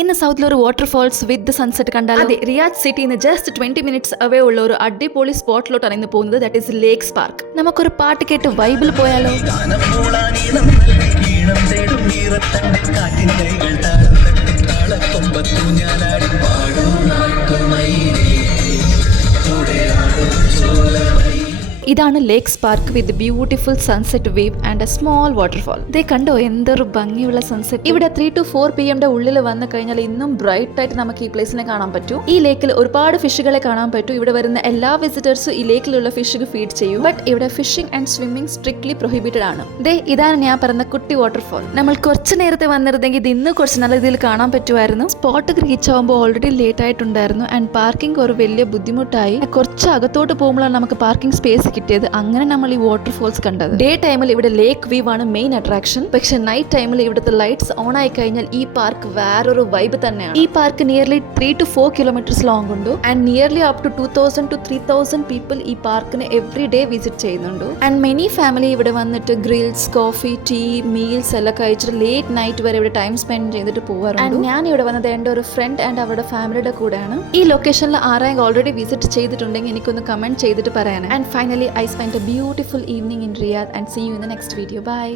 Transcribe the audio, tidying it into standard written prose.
ഇന്ന് സൗത്തിൽ ഒരു വാട്ടർഫോൾസ് വിത്ത് സൺസെറ്റ് കണ്ടാൽ അതെ റിയാദ് സിറ്റിന്ന് ജസ്റ്റ് 20 മിനിറ്റ്സ് അവേ ഉള്ള ഒരു അടിപൊളി സ്പോട്ടിലോട്ടാണ് ഇന്ന് പോകുന്നത്. That is lakes park. നമുക്കൊരു പാട്ട് കേട്ട് വൈബിൽ പോയാലോ? ഇതാണ് lakes park with beautiful sunset wave and A small waterfall. ഇതേ കണ്ടോ എന്തൊരു ഭംഗിയുള്ള സൺസെറ്റ്. ഇവിടെ 3 to 4 PM ഉള്ളിൽ വന്നു കഴിഞ്ഞാൽ ഇന്നും ബ്രൈറ്റ് ആയിട്ട് നമുക്ക് ഈ പ്ലേസിനെ കാണാൻ പറ്റും. ഈ ലേക്കിൽ ഒരുപാട് ഫിഷുകളെ കാണാൻ പറ്റും. ഇവിടെ വരുന്ന എല്ലാ വിസിറ്റേഴ്സും ഈ ലേക്കിലുള്ള ഫിഷിന് ഫീഡ് ചെയ്യും. ബട്ട് ഇവിടെ phishing and swimming strictly prohibited ആണ്. ഇതാണ് ഞാൻ പറഞ്ഞ കുട്ടി വാട്ടർഫോൾ. നമ്മൾ കുറച്ച് നേരത്തെ വന്നിരുന്നെങ്കിൽ ഇത് ഇന്ന് കുറച്ച് നല്ല രീതിയിൽ കാണാൻ പറ്റുമായിരുന്നു. സ്പോട്ട് റീച്ച് ആകുമ്പോൾ ഓൾറെഡി ലേറ്റ് ആയിട്ടുണ്ടായിരുന്നു ആൻഡ് പാർക്കിംഗ് ഒരു വലിയ ബുദ്ധിമുട്ടായി. കുറച്ച് അകത്തോട്ട് പോകുമ്പോഴാണ് നമുക്ക് പാർക്കിംഗ് സ്പേസ് കിട്ടിയത്. അങ്ങനെ നമ്മൾ ഈ വാട്ടർഫോൾസ് കണ്ടത്. ഡേ ടൈമിൽ ഇവിടെ ലേക്ക് വ്യൂ ആണ് മെയിൻ അട്രാക്ഷൻ. പക്ഷെ നൈറ്റ് ടൈമിൽ ഇവിടുത്തെ ലൈറ്റ്സ് ഓൺ ആയി കഴിഞ്ഞാൽ ഈ പാർക്ക് വേറൊരു വൈബ് തന്നെയാണ്. ഈ park nearly 3 to 4 kilometers long ഉണ്ട് and nearly up to 2000 to 3000 people ഈ പാർക്കിന് എവറി ഡേ വിസിറ്റ് ചെയ്യുന്നുണ്ട്. ആൻഡ് മെനി ഫാമിലി ഇവിടെ വന്നിട്ട് ഗ്രിൽസ്, കോഫി, ടീ, മീൽസ് എല്ലാം കഴിച്ചിട്ട് ലേറ്റ് നൈറ്റ് വരെ ഇവിടെ ടൈം സ്പെൻഡ് ചെയ്തിട്ട് പോകാറുണ്ട്. ആൻഡ് ഞാൻ ഇവിടെ വന്നത് എൻ്റെ ഒരു ഫ്രണ്ട് ആൻഡ് അവരുടെ ഫാമിലിയുടെ കൂടെയാണ്. ഈ ലൊക്കേഷനിൽ ആരെങ്കിലും ഓൾറെഡി വിസിറ്റ് ചെയ്തിട്ടുണ്ടെങ്കിൽ എനിക്കൊന്ന് കമന്റ് ചെയ്തിട്ട് പറയാനാണ്. And finally I spent a beautiful evening in Riyadh and see you in the next video. Bye.